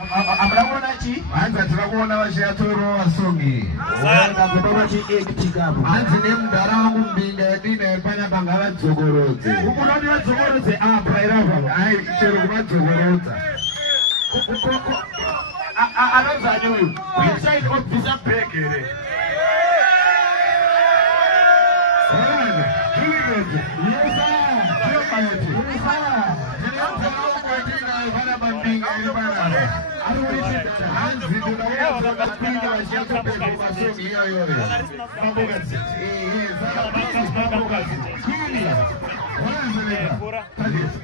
Amurabona chi? Anza turabona bashatoro asongi. Wanda kutoka chi ekitikabu. Anzi nemdara wangu mbinga dine panya bangala dzogoroze. Ukulodira dzogoroze apa irava. Ai chero kuma dzogoroza. Anonza nyoyo. Inside of visa pekere. Olanda, kirigoze. Yes sir. Kyo mayoti. Yes sir. Nemdara wangu dine panya bambinga ibana. Anzi tunaona bambinga bashatoro asongi yoyo. Mambogazi. Mambogazi. Kini. Wala Tadis.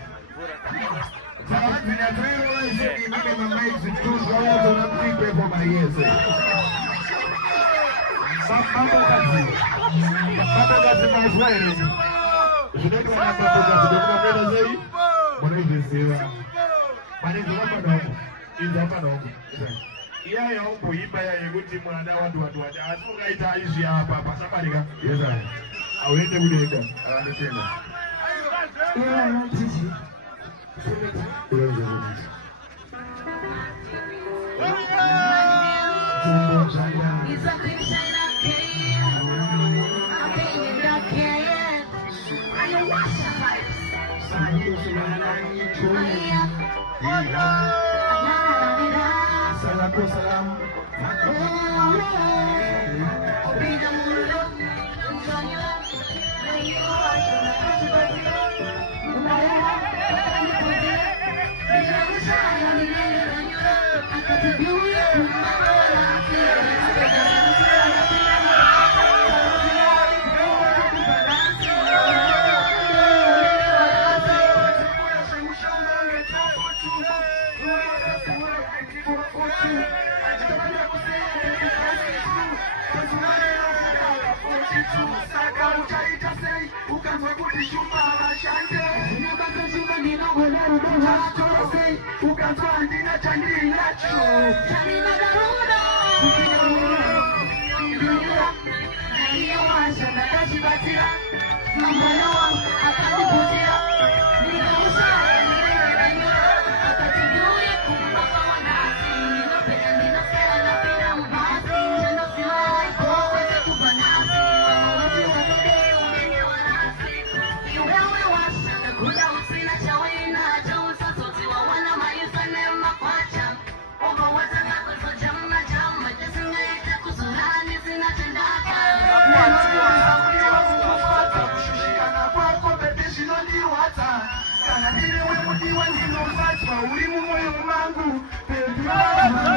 Yes,